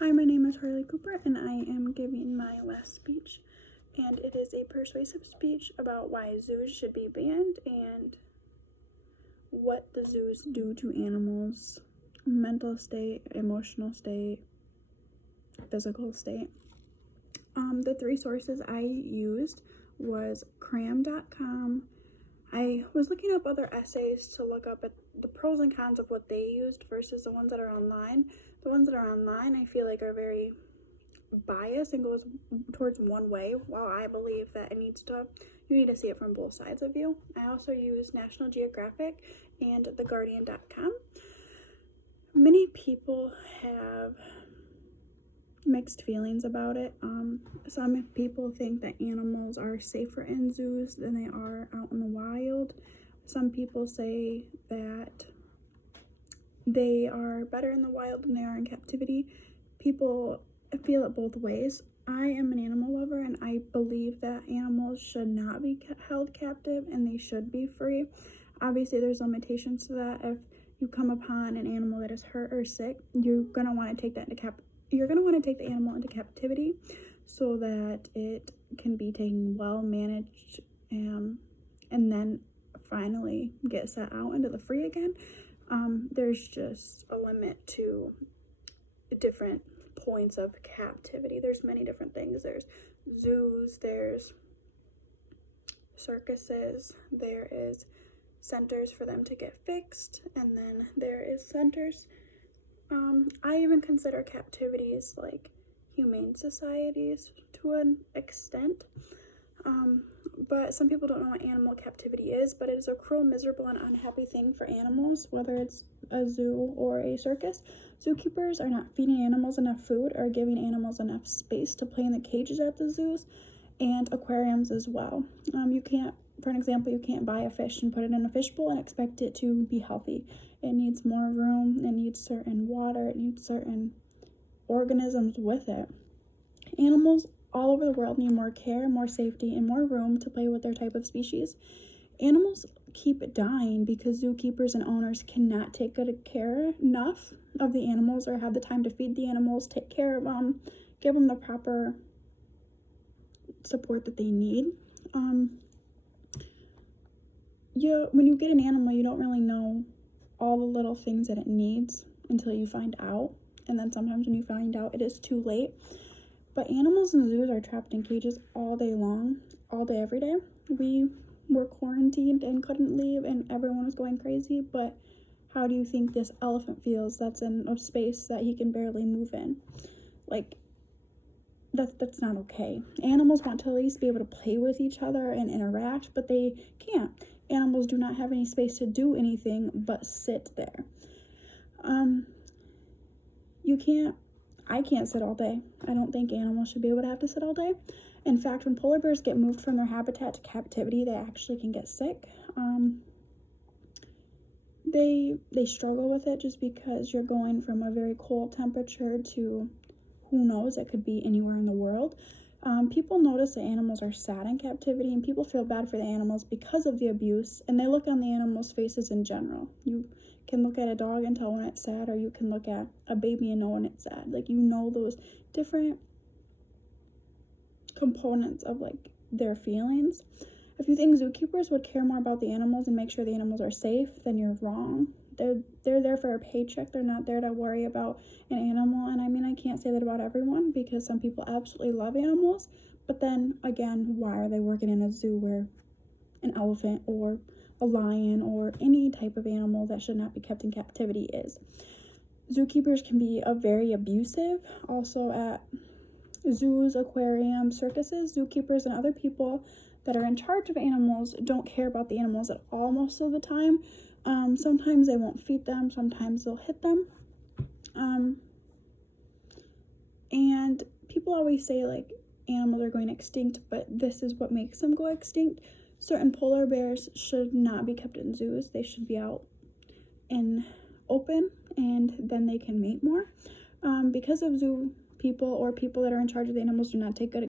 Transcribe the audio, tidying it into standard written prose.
Hi, my name is Harley Cooper, and I am giving my last speech, and it is a persuasive speech about why zoos should be banned and what the zoos do to animals' mental state, emotional state, physical state. The three sources I used was cram.com. I was looking up other essays to look up at the pros and cons of what they used versus the ones that are online. The ones that are online I feel like are very biased and goes towards one way, while I believe that you need to see it from both sides of you. I also use National Geographic and theguardian.com. Many people have mixed feelings about it. Some people think that animals are safer in zoos than they are out in the wild. Some people say that they are better in the wild than they are in captivity. People feel it both ways. I am an animal lover, and I believe that animals should not be held captive and they should be free. Obviously, there's limitations to that. If you come upon an animal that is hurt or sick, you're gonna want to take that into You're gonna want to take the animal into captivity so that it can be taken well managed, and then finally get set out into the free again. There's just a limit to different points of captivity. There's many different things. There's zoos, there's circuses, there is centers for them to get fixed, and then there is centers. I even consider captivities like humane societies to an extent. But some people don't know what animal captivity is, but it is a cruel, miserable, and unhappy thing for animals, whether it's a zoo or a circus. Zookeepers are not feeding animals enough food or giving animals enough space to play in the cages at the zoos and aquariums as well. For an example, you can't buy a fish and put it in a fishbowl and expect it to be healthy. It needs more room, it needs certain water, it needs certain organisms with it. Animals all over the world need more care, more safety, and more room to play with their type of species. Animals keep dying because zookeepers and owners cannot take good care enough of the animals or have the time to feed the animals, take care of them, give them the proper support that they need. When you get an animal, you don't really know all the little things that it needs until you find out. And then sometimes when you find out, it is too late. But animals in zoos are trapped in cages all day long, all day, every day. We were quarantined and couldn't leave, and everyone was going crazy. But how do you think this elephant feels that's in a space that he can barely move in? Like, that's not okay. Animals want to at least be able to play with each other and interact, but they can't. Animals do not have any space to do anything but sit there. I can't sit all day. I don't think animals should be able to have to sit all day. In fact, when polar bears get moved from their habitat to captivity, they actually can get sick. They struggle with it just because you're going from a very cold temperature to, who knows, it could be anywhere in the world. People notice that animals are sad in captivity, and people feel bad for the animals because of the abuse, and they look on the animals' faces in general. You can look at a dog and tell when it's sad, or you can look at a baby and know when it's sad. Like, you know those different components of like their feelings. If you think zookeepers would care more about the animals and make sure the animals are safe, then you're wrong. They're there for a paycheck. They're not there to worry about an animal. And I mean, I can't say that about everyone, because some people absolutely love animals. But then again, why are they working in a zoo where an elephant or a lion or any type of animal that should not be kept in captivity is? Zookeepers can be very abusive. Also at zoos, aquariums, circuses, zookeepers and other people that are in charge of animals don't care about the animals at all most of the time. Sometimes they won't feed them, sometimes they'll hit them. And people always say like animals are going extinct, but this is what makes them go extinct. Certain polar bears should not be kept in zoos. They should be out in open, and then they can mate more. Because of zoo people or people that are in charge of the animals do not take good